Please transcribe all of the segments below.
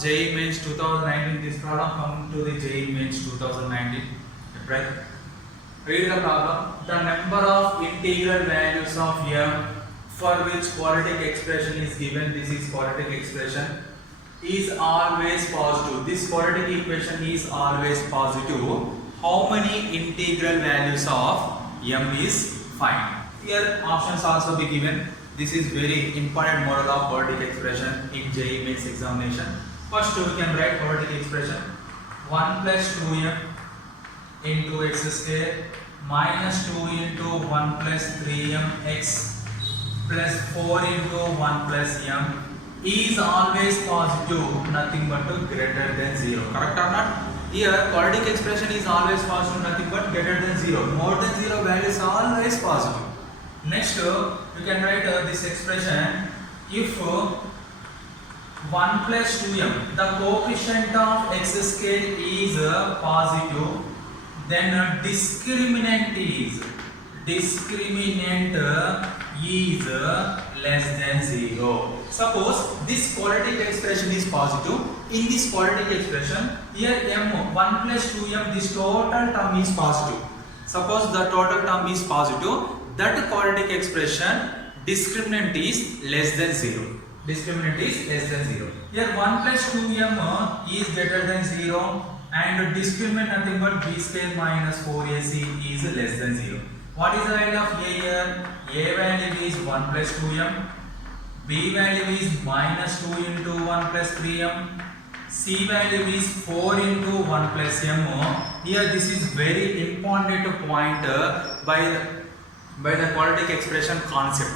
JEE Mains 2019. This problem come to the JEE Mains 2019. Right? Read the problem. The number of integral values of m for which quadratic expression is given. This is quadratic expression. Is always positive. This quadratic equation is always positive. How many integral values of m is find? Here options also be given. This is very important model of quadratic expression in JEE Mains examination. First we can write quadratic expression 1 plus 2m into x square minus 2 into 1 plus 3m x plus 4 into 1 plus m is always positive, nothing but greater than 0. Correct or not? Here quadratic expression is always positive, nothing but greater than 0. More than 0 value is always positive. Next you can write this expression if 1 plus 2m, the coefficient of x square is positive, then discriminant is less than 0. Suppose this quadratic expression is positive. In this quadratic expression, here m 1 plus 2m, this total term is positive. Suppose the total term is positive, that quadratic expression discriminant is less than 0. Discriminant is less than 0. Here 1 plus 2m is greater than 0 and discriminant nothing but b square minus 4ac is less than 0. What is the value of a here? A value is 1 plus 2m, b value is minus 2 into 1 plus 3m, c value is 4 into 1 plus m. Here this is very important point by the quadratic expression concept.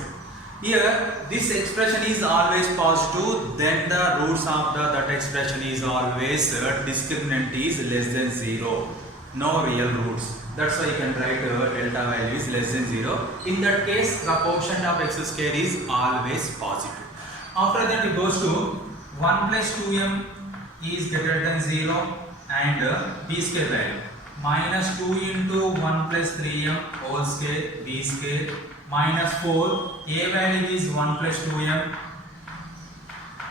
Here this expression is always positive, then the roots of that expression is always discriminant is less than 0. No real roots. That's why you can write delta value is less than 0. In that case, the quotient of x square is always positive. After that it goes to 1 plus 2m is greater than 0 and b square value minus 2 into 1 plus 3m whole square b square minus 4, a value is 1 plus 2m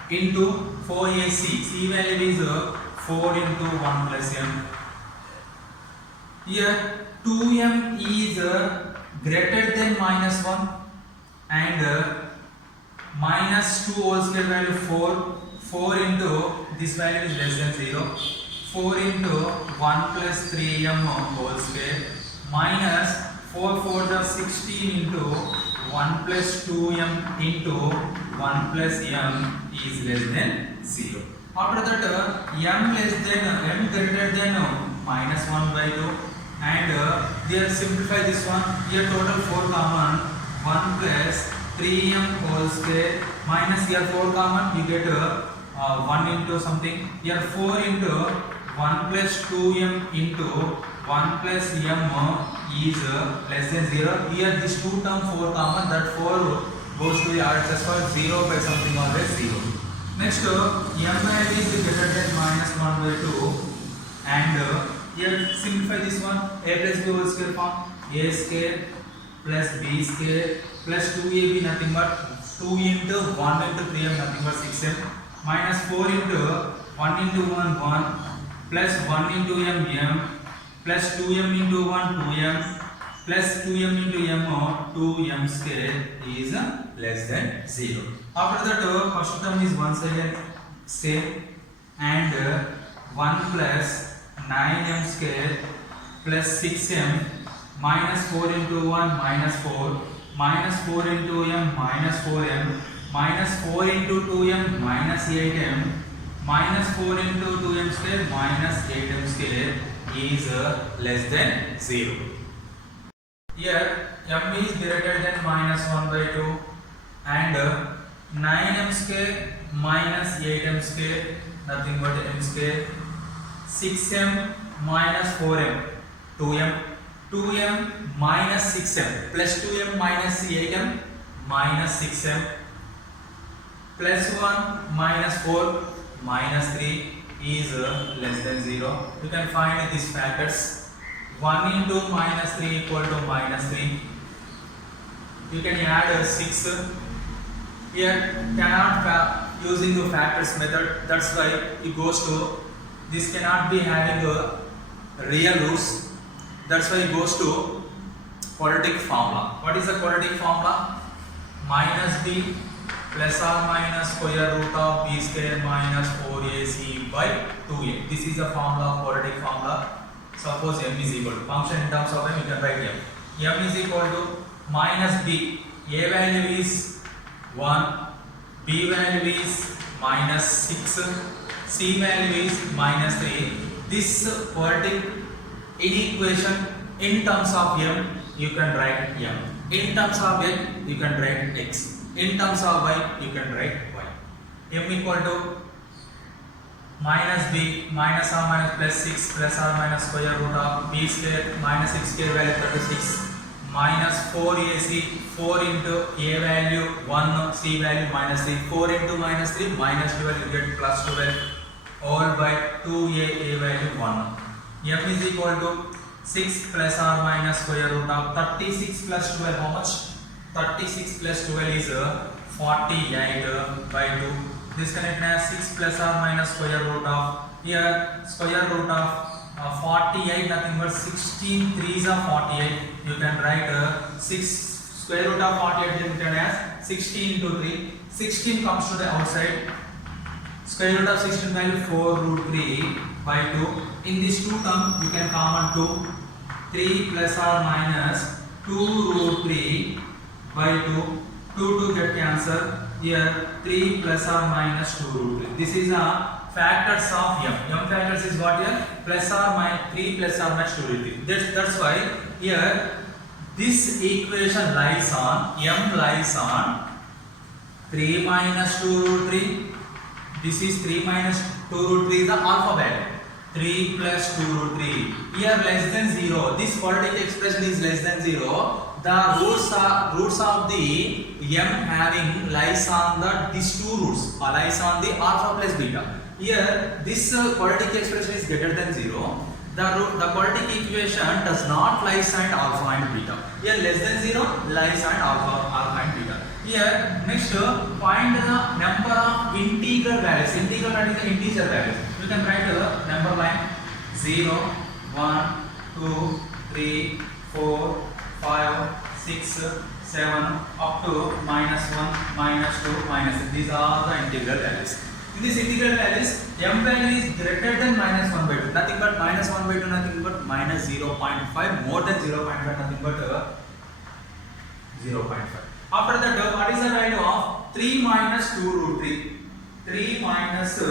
into 4ac, c value is 4 into 1 plus m. Here 2m is greater than minus 1 and minus 2 whole square value 4 into this value is less than 0, 4 into 1 plus 3m whole square minus 4 4 is 16 into 1 plus 2m into 1 plus m is less than 0. After that m greater than minus 1 by 2 and there simplify this one. Here total 4 common 1 plus 3m whole square minus here 4 common you get 1 into something. Here 4 into 1 plus 2m into 1 plus m is less than 0. Here this 2 term 4 common, that 4 goes to the RHS for 0 by something always 0. Next m value is greater than minus 1 by 2 and here simplify this one. A plus b whole square form a square plus b square plus 2ab nothing but 2 into 1 into 3m nothing but 6m minus 4 into 1 into 1 1 plus 1 into m plus 2m into 1 2m plus 2m into m 2m square is less than 0. After that first term is once again same and 1 plus 9m square plus 6m minus 4 into 1 minus 4 minus 4 into m minus 4m minus 4 into 2m minus 8m minus 4 into 2m square minus 8m square is less than 0. Here m is greater than minus 1 by 2 and 9m square minus 8m square nothing but m square 6m minus 4m 2m minus 6m plus 2m minus 8m minus 6m plus 1 minus 4 minus 3 is less than 0. You can find these factors. 1 into minus 3 equal to minus 3. You can add 6. Here cannot using the factors method. That's why it goes to, this cannot be having a real roots. That's why it goes to quadratic formula. What is the quadratic formula? Minus b plus or minus square root of b square minus 4ac by 2a. This is the formula, quadratic formula. Suppose m is equal to, function in terms of m, you can write m. M is equal to minus b. A value is 1, b value is minus 6, c value is minus 3. This quadratic inequation in terms of m, you can write m. In terms of n, you can write x. In terms of y, you can write y. M equal to minus b minus or minus plus 6 plus or minus square root of b square minus 6 square value 36 minus 4ac, 4 into a value 1, c value minus 3, 4 into minus 3 minus 12, you get plus 12 all by 2a, a value 1. M is equal to 6 plus or minus square root of 36 plus 12, how much? 36 plus 12 is 48 by 2. This connect as 6 plus or minus square root of, here square root of 48, nothing but 16 3s are 48. You can write 6 square root of 48 is written as 16 into 3. 16 comes to the outside. Square root of 16 value 4 root 3 by 2. In this 2 term, you can common 2. 3 plus or minus 2 root 3 by 2. 2 get cancelled. Here 3 plus or minus 2 root 3. This is a factors of m. M factors is what here? Plus or minus 3 plus or minus 2 root 3. That's why here this equation lies on, m lies on 3 minus 2 root 3. This is 3 minus 2 root 3 is the alpha value. 3 plus 2 root 3. Here less than 0. This quadratic expression is less than 0. The roots of the m having lies on these two roots, lies on the alpha plus beta. Here this quadratic expression is greater than 0. The quadratic equation does not lies on alpha and beta. Here less than 0 lies on alpha and beta. Here next find the number of integral values. Integral value is the integer values. You can write a number line 0, 1, 2, 3, 4, 5, 6, 7 up to minus 1, minus 2, minus 3. These are the integral values. In these integral values, m value is greater than minus 1 by 2. Nothing but minus 1 by 2, nothing but minus 0.5. More than 0.5, nothing but 0.5. After that, what is the value of 3 minus 2 root 3? 3 minus 2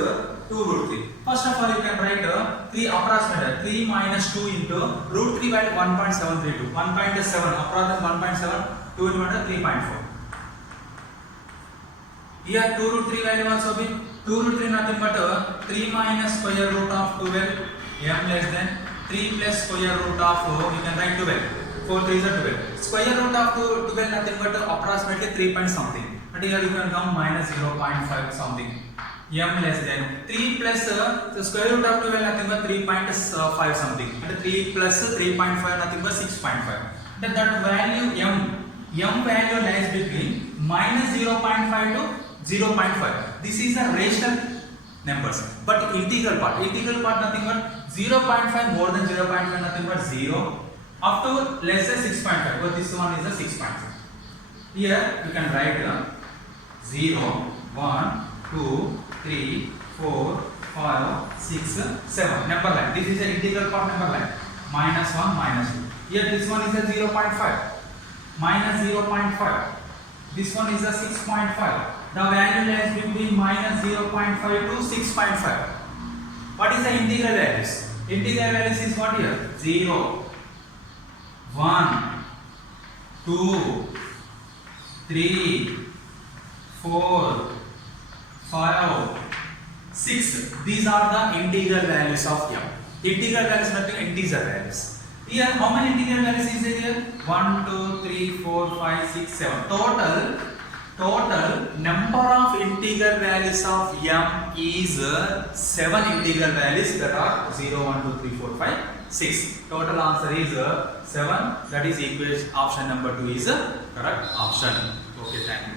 root 3. First of all, you can write 3 approximate. 3 minus 2 into root 3 value 1.732. 1.7 approximate 1.7. 2 into 3.4. Here 2 root 3 value also be 2 root 3 nothing but 3 minus square root of 12. M less than 3 plus square root of you can write 12. 4 3 is 12. Square root of 12 nothing but approximately 3 point something. And here you can come minus 0.5 something. M less than 3 plus the square root of 12 nothing but 3.5 something. And 3 plus 3.5 nothing but 6.5. Then that value m value lies between minus 0.5 to 0.5. This is the rational numbers. But integral part nothing but 0.5 more than 0.5 nothing but 0 up to less than 6.5. But this one is a 6.5. Here you can write 0, 1, 2, 3, 4, 5, 6, 7. Number line. This is the integral part number line. Minus 1, minus 2. Here this one is a 0.5. Minus 0.5. This one is a 6.5. The value lies between minus 0.5 to 6.5. What is the integral values? Integral values is what here? 0, 1, 2, 3, 4, 5, 6. These are the integral values of m. Integral values nothing, integer values. Here how many integral values is there here? 1, 2, 3, 4, 5, 6, 7. Total number of integral values of m is 7 integral values that are 0, 1, 2, 3, 4, 5, 6. Total answer is 7. That is equation option number 2 is correct option. Okay, thank you.